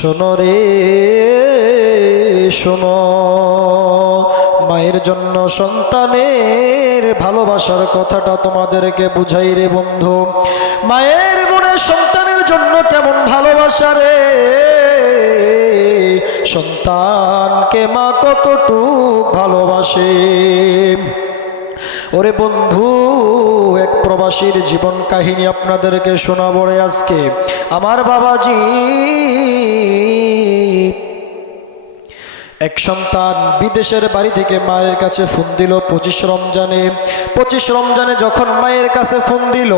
শোনো রে শোনো, মায়ের জন্য সন্তানের ভালোবাসার কথাটা তোমাদেরকে বুঝাই রে বন্ধু। মায়ের মনে সন্তানের জন্য কেমন ভালোবাসা রে, সন্তানকে মা কতটুক ভালোবাসে। ওরে বন্ধু, এক প্রবাসীর জীবন কাহিনী আপনাদেরকে শোনাবো রে আজকে। আমার বাবাজি, এক সন্তান বিদেশের বাড়ি থেকে মায়ের কাছে ফোন দিল 25 রমজানে। 25 রমজানে যখন মায়ের কাছে ফোন দিল,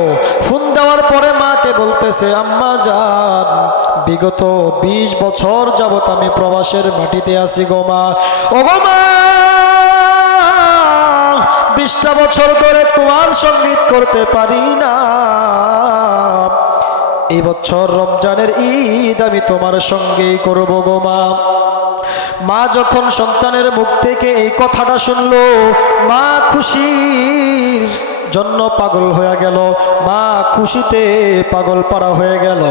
ফোন দেওয়ার পরে মাকে বলতেছে, আম্মা জান, বিগত 20 বছর যাবত আমি প্রবাসের মাটিতে আছি গো মা। ও গো মা, 20টা বছর ধরে তোমার সঙ্গীত করতে পারি না, এই বছর রমজানের ঈদ আমি তোমার সঙ্গেই করবো গো মা। মা যখন সন্তানের মুখ থেকে এই কথাটা শুনলো, মা খুশির জন্য পাগল হয়ে গেল, মা খুশিতে পাগল পাড়া হয়ে গেল।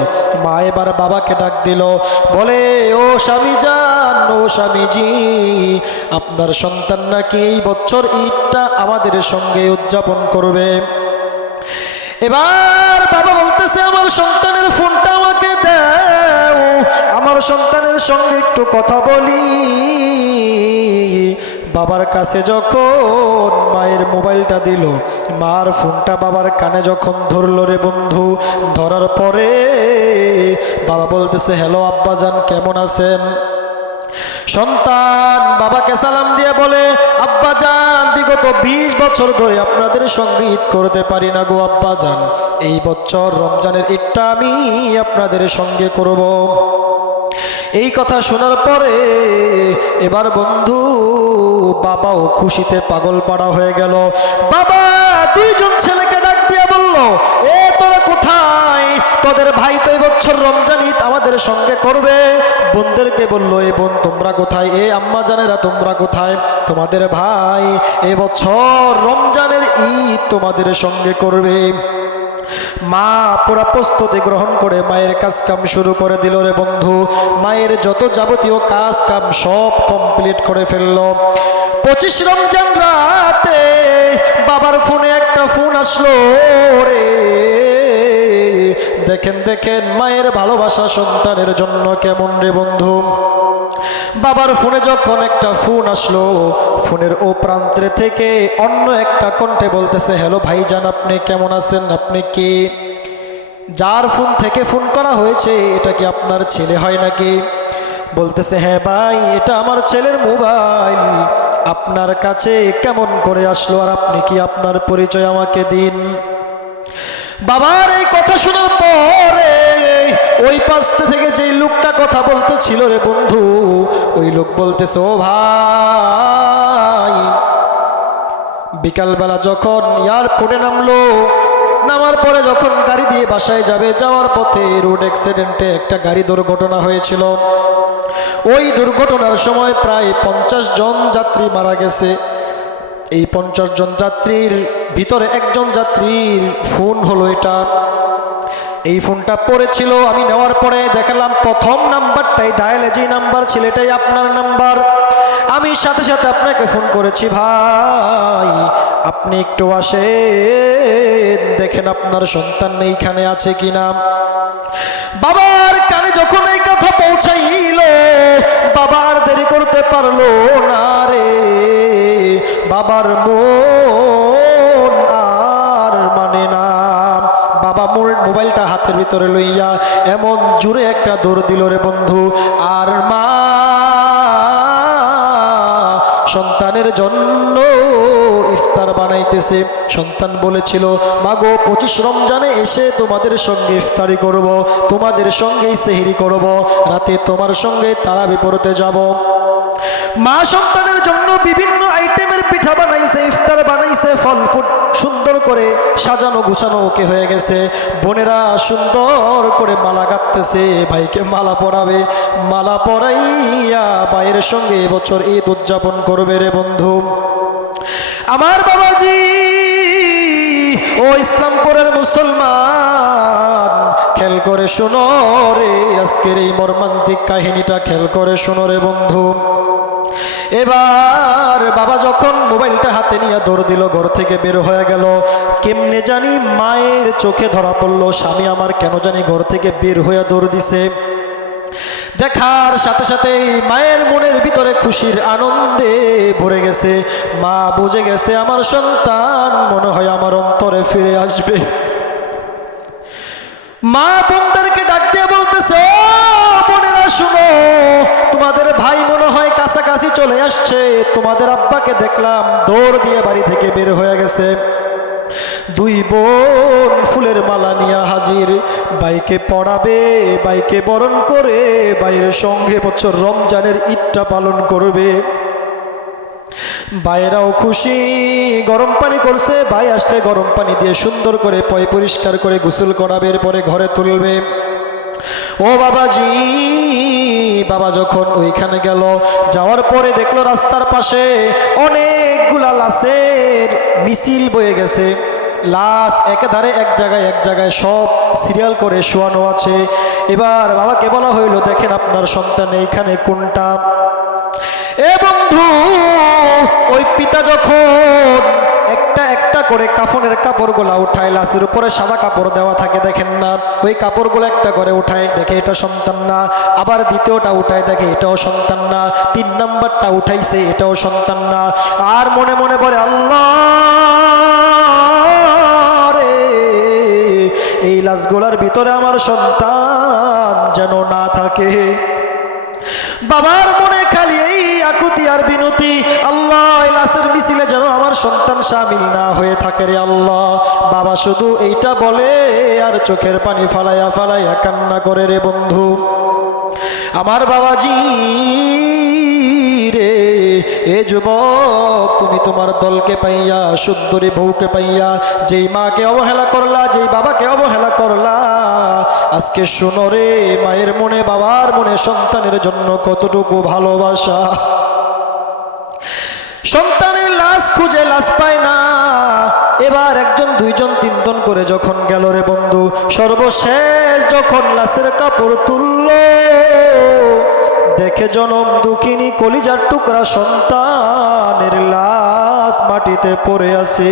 মা এবার বাবাকে ডাক দিল, বলে, ও স্বামী জান, ও স্বামীজি, আপনার সন্তান নাকি এই বছর ঈদটা আমাদের সঙ্গে উদযাপন করবে। এবার বাবা বলতেছে, আমার সন্তানের ফোনটা আমাকে দাও, আমার সন্তানের সঙ্গে একটু কথা বলি। বাবার কাছে যখন মায়ের মোবাইলটা দিল, মার ফোনটা বাবার কানে যখন ধরলো রে বন্ধু, ধরার পরে বাবা বলতেছে, হ্যালো আব্বাজান, কেমন আছেন? সন্তান বাবাকে সালাম দিয়ে বলে, আব্বাজান, বিগত 20 বছর ধরে আপনাদের সঙ্গে ঈদ করতে পারি না গো আব্বাজান, এই বছর রমজানের ঈদটা আমি আপনাদের সঙ্গে করব। এই কথা শোনার পরে এবার বন্ধু বাবাও খুশিতে পাগল পাড়া হয়ে গেল। বাবা 2জন ছেলেকে ডাক দিয়ে বলল, এ তোরা কোথায়? তোদের ভাই তো এবছর রমজান ঈদ আমাদের সঙ্গে করবে। বোনদেরকে বললো, এ বোন তোমরা কোথায়? এ আম্মা জানেরা তোমরা কোথায়? তোমাদের ভাই এবছর রমজানের ঈদ তোমাদের সঙ্গে করবে। মা পুরা প্রস্তুতি গ্রহণ করে মায়ের কাজ কাম শুরু করে দিল রে বন্ধু। মায়ের যত যাবতীয় কাজ কাম সব কমপ্লিট করে ফেলল। 25 রমজান রাতে বাবার ফোনে একটা ফোন আসলো রে। দেখেন দেখেন মায়ের ভালোবাসা সন্তানের জন্য কেমন রে বন্ধু। বাবার ফোনে যখন একটা ফোন আসলো, ফোনের ও প্রান্তে থেকে অন্য একটা কণ্ঠে বলতেছে, হ্যালো ভাইজান, আপনি কেমন আছেন? আপনি কে? যার ফোন থেকে ফোন করা হয়েছে এটা কি আপনার ছেলে হয় নাকি? বলতেছে, হ্যাঁ ভাই, এটা আমার ছেলের মোবাইল। আপনার কাছে কেমন করে আসলো, আর আপনি কি? আপনার পরিচয় আমাকে দিন। বাবার এই কথা শোনার পরে ওই পাশে থেকে যেই লোকটা কথা বলতেছিল রে বন্ধু, ওই লোক বলতেছে, ও ভাই, বিকালবেলা যখন এয়ারপোর্টে নামলো, নামার পরে যখন গাড়ি দিয়ে বাসায় যাবে, যাওয়ার পথে রোড অ্যাক্সিডেন্টে একটা গাড়ি দুর্ঘটনা হয়েছিল। ওই দুর্ঘটনার সময় প্রায় 50 জন যাত্রী মারা গেছে। এই 50 জন যাত্রীর ভিতরে একজন যাত্রীর ফোন হলো এটা। এই ফোনটা পড়েছিল, আমি নেওয়ার পরে দেখালাম প্রথম নাম্বারটাই ডায়ালে যে নাম্বার ছিল এটাই আপনার নাম্বার। আমি সাথে সাথে আপনাকে ফোন করেছি, ভাই আপনি একটু আসেন, দেখেন আপনার সন্তান এইখানে আছে কিনা। বাবার কানে যখন এই কথা পৌঁছাইল, বাবার দেরি করতে পারলো না রে। বাবার মন আর মানে না। বাবা মোবাইলটা হাতের ভিতরে লইয়া এমন জোরে একটা দৌড় দিল রে বন্ধু। আর মা সন্তানের জন্য ইফতার বানাইতেছে। সন্তান বলেছিল, মাগো 25 রমজানে এসে তোমাদের সঙ্গে ইফতারি করব, তোমাদের সঙ্গেই সেহরি করব, রাতে তোমার সঙ্গে তারাবি পড়তে যাব। মা সন্তানের জন্য বিভিন্ন আইটেমের পিঠা বানাইছে, ইফতার বানাইছে, ফল ফুট সুন্দর করে সাজানো গুছানো ওকে হয়ে গেছে। বোনেরা সুন্দর করে মালা গাঁথতেছে, ভাইকে মালা পরাবে। মালা পরাইয়া ভাইয়ের সঙ্গে এবছর ঈদ উদযাপন করবে রে বন্ধু। আমার বাবাজি ও ইসলামপুরের মুসলমান, খেয়াল করে শোনো রে, আজকের এই মর্মান্তিক কাহিনীটা খেয়াল করে শোনো রে বন্ধু। এবার বাবা যখন মোবাইলটা হাতে নিয়ে দৌড় দিল, ঘর থেকে বের হয়ে গেল, কেমনে জানি মায়ের চোখে ধরা পড়লো স্বামী আমার কেন জানি ঘর থেকে বের হয়ে দৌড় দিছে। দেখার সাথে সাথে মায়ের মনের ভিতরে খুশির আনন্দে ভরে গেছে। মা বুঝে গেছে আমার সন্তান মনে হয় আমার অন্তরে ফিরে আসবে। মা বোনদেরকে ডাক দিয়ে বলতেছে, বোনেরা শুনো, তোমাদের ভাই মনে হয় কাছাকাছি চলে আসছে। তোমাদের আব্বাকে দেখলাম দৌড় দিয়ে বাড়ি থেকে বের হয়ে গেছে। দুই বোন ফুলের মালা নিয়ে হাজির, বাইকে পড়াবে, বাইকে বরণ করে বাইরের সঙ্গে বছর রমজানের ঈদটা পালন করবে। ভাইয়েরাও খুশি, গরম পানি করছে, ভাই আসলে গরম পানি দিয়ে সুন্দর করে পয় পরিষ্কার করে গোসল করাবে, এরপরে ঘরে তুলবে। ও বাবাজি, বাবা যখন ওইখানে গেল, যাওয়ার পরে দেখলো রাস্তার পাশে অনেকগুলা লাশের মিছিল বয়ে গেছে। লাশ একেধারে এক জায়গায় সব সিরিয়াল করে শোয়ানো আছে। এবার বাবাকে বলা হইল, দেখেন আপনার সন্তান এইখানে কোনটা। এ বন্ধু, ওই পিতা যখন একটা একটা করে কাফনের কাপড়গুলা উঠায়, লাশের উপরে সাদা কাপড় দেওয়া থাকে দেখেন না, ওই কাপড়গুলো একটা করে উঠায়, দেখে এটা সন্তান না। আবার দ্বিতীয়টা উঠায়, দেখে এটাও সন্তান না। 3 নাম্বারটা উঠাইছে, এটাও সন্তান না। আর মনে মনে বলে, আল্লাহ রে, এই লাশগুলার ভিতরে আমার সন্তান যেন না থাকে। বাবার মনে খালি এই আকুতি আর বিনতি, আল্লাহ এই লাশের মিছিলে যেন আমার সন্তান শামিল না হয়ে থাকে রে আল্লাহ। বাবা শুধু এইটা বলে আর চোখের পানি ফালাইয়া ফালাইয়া কান্না করে রে বন্ধু। আমার বাবাজি রে, এ যুবক, তুমি তোমার দলকে পাইয়া, সুন্দরী বউকে পাইয়া, যেই মাকে অবহেলা করলা, যেই বাবাকে অবহেলা করলা, আজকে শোনো রে, মায়ের মনে, বাবার মনে সন্তানের জন্য কতটুকু ভালোবাসা। সন্তানের লাশ খুঁজে লাশ পায় না। এবার একজন, দুইজন, তিনজন করে যখন গেল রে বন্ধু, সর্বশেষ যখন লাশের কাপড় তুলল, দেখে জনম দুঃখিনী কলিজার টুকরা সন্তানের লাশ মাটিতে পড়ে আছে।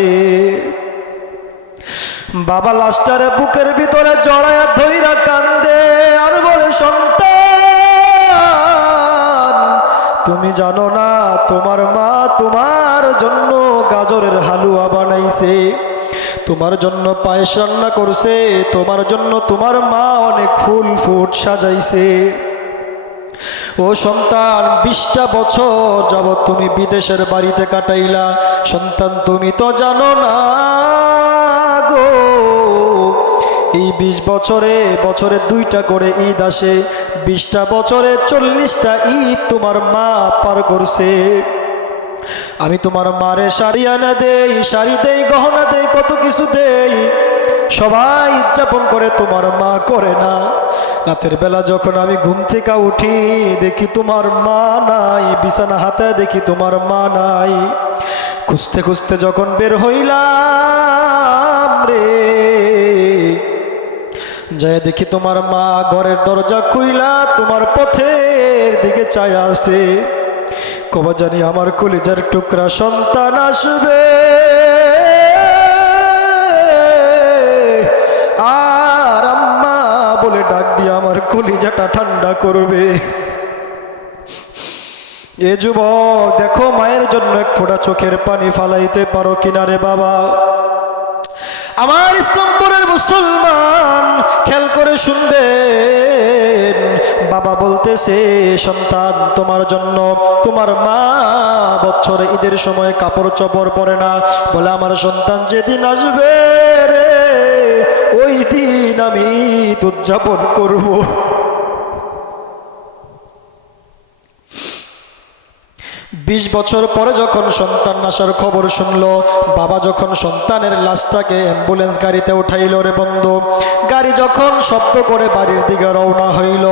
বাবা লাশটারে বুকের ভিতরে জড়ায়া ধইরা কান্দে আর বলে, সন্তান, তুমি জানো না তোমার মা তোমার জন্য গাজরের হালুয়া বানাইছে, তোমার জন্য পায়েস রান্না করছে, তোমার জন্য তোমার মা অনেক ফুল ফুট সাজাইছে। ও সন্তান, 20টা বছর যাবৎ তুমি বিদেশের বাড়িতে কাটাইলা। সন্তান, তুমি তো জানো না গো, এই 20 বছরে 2টা করে ঈদ আসে। 20টা বছরে 40টা ঈদ তোমার মা পার করছে। আমি তোমার মারে শাড়ি আনা দেই, শাড়ি দেই, গহনা দেই, কত কিছু দেই, সবাই উদযাপন করে, তোমার মা করে না। রাতের বেলা যখন আমি ঘুম থেকে উঠি, দেখি তোমার মা নাই, বিছানা হাতে দেখি তোমার মা নাই। খুঁজতে খুঁজতে যখন বের হইলাম রে, যায় দেখি তোমার মা ঘরের দরজা খুইলা তোমার পথের দিকে চায় আছে। কবে জানি আমার কলিজার টুকরা সন্তান আসবে আর আম্মা বলে ডাক দিয়ে আমার কলিজাটা ঠান্ডা করবে। এ যুবক, দেখো মায়ের জন্য এক ফোঁটা চোখের পানি ফালাইতে পারো কিনারে বাবা। আমার ইসলামপুরের মুসলমান, খেয়াল করে শুনবেন, বাবা বলতেছে, সন্তান, তোমার জন্য তোমার মা বছরে ঈদের সময় কাপড় চোপড় পরে না, বলে আমার সন্তান যেদিন আসবে রে, ওই দিন আমি ঈদ উদযাপন করব। 20 বছর পরে যখন সন্তান আসার খবর শুনলো, বাবা যখন সন্তানের লাশটাকে অ্যাম্বুলেন্স গাড়িতে উঠাইল রে বন্ধু, গাড়ি যখন শব্দ করে বাড়ির দিকে রওনা হইল,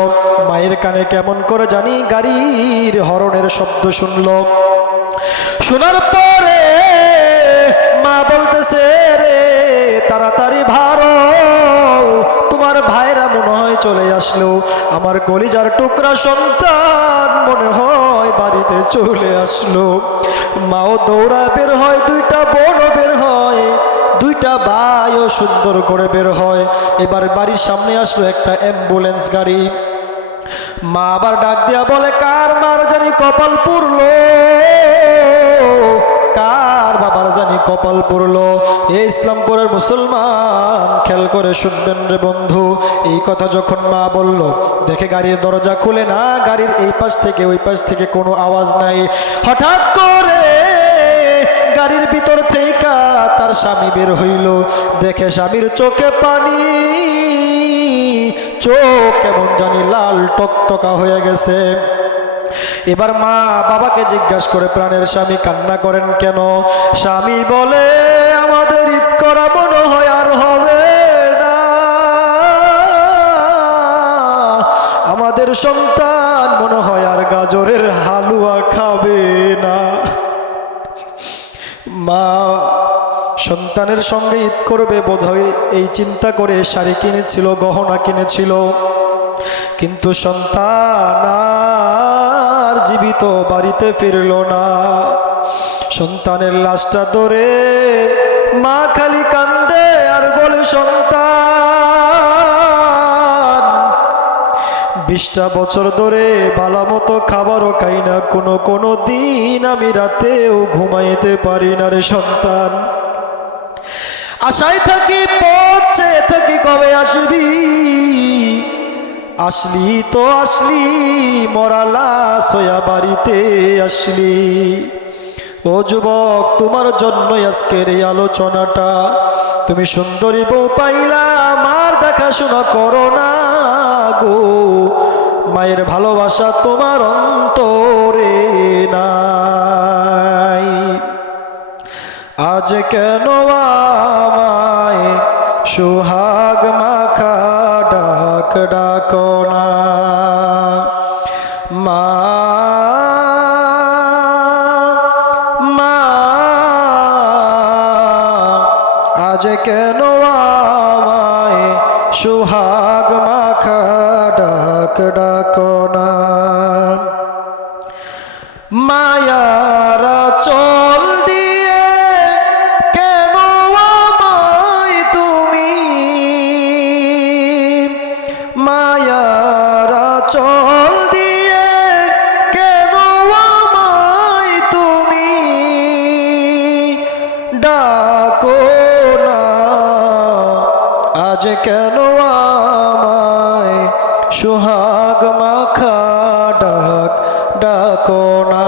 মায়ের কানে কেমন করে জানি গাড়ির হরনের শব্দ শুনলো। শোনার পরে মা বলতেছে, রে তাড়াতাড়ি ভারো, তোমার আমার ভাইরা মনে হয় চলে আসলো, আমার কলিজার টুকরা সন্তান মনে হয় বাড়িতে চলে আসলো। মাও দৌড়া বের হয়, দুইটা বোনও বের হয়, দুইটা ভাইও সুন্দর করে বের হয়। এবার বাড়ির সামনে আসলো একটা অ্যাম্বুলেন্স গাড়ি। মা আবার ডাক দিয়া বলে, কার মার জানি কপাল পুরলো, কার বাবার জানি কপাল পড়লো। এ ইসলামপুরের মুসলমান, খেয়াল করে শুনবেন রে বন্ধু। এই কথা যখন মা বলল, দেখে গাড়ির দরজা খুলে না, গাড়ির এই পাশ থেকে ওই পাশ থেকে কোনো আওয়াজ নাই। হঠাৎ করে গাড়ির ভিতর থেকে তার স্বামী বের হইল। দেখে স্বামীর চোখে পানি, চোখ কেমন জানি লাল টকটকা হয়ে গেছে। এবার মা বাবাকে জিজ্ঞাসা করে, প্রাণের স্বামী কান্না করেন কেন? স্বামী বলে, আমাদের ঈদ করা মনে হয় আর হবে না, আমাদের সন্তান মনে হয় আর গাজরের হালুয়া খাবে না। মা সন্তানের সঙ্গে ঈদ করবে বোধহয় এই চিন্তা করে শাড়ি কিনেছিল, গহনা কিনেছিল, কিন্তু সন্তান আর জীবিত বাড়িতে ফিরল না। সন্তানের লাশটা ধরে মা খালি কান্দে আর বলে, সন্তান 20টা বছর ধরে ভালো মতো খাবারও খাই না, কোনো দিন আমি রাতেও ঘুমাইতে পারি না রে সন্তান। আশায় থাকি, পথ চেয়ে থাকি কবে আসবি, আসলি তো আসলি, মরালা সয়া বাড়িতে আসলি। ও যুবক, তোমার জন্য আজকের এই আলোচনাটা। তুমি সুন্দরী বউ পাইলা, মার দেখাশোনা করো না গো, মায়ের ভালোবাসা তোমার অন্তরে নাই। আজ কেন আমায় সোহাগ মাখা ডাক ডাকো না, মা মা, আজ কেন আমায় সোহাগ মাখা ডাক ডাকো না। মায়ারা চল দিয়ে কেন আমায় তুমি, মায়ারা চল দিয়ে কেন আমায় তুমি ডাকো না, আজ কেন আমায় সোহাগ মাখা ডাক ডাকো না।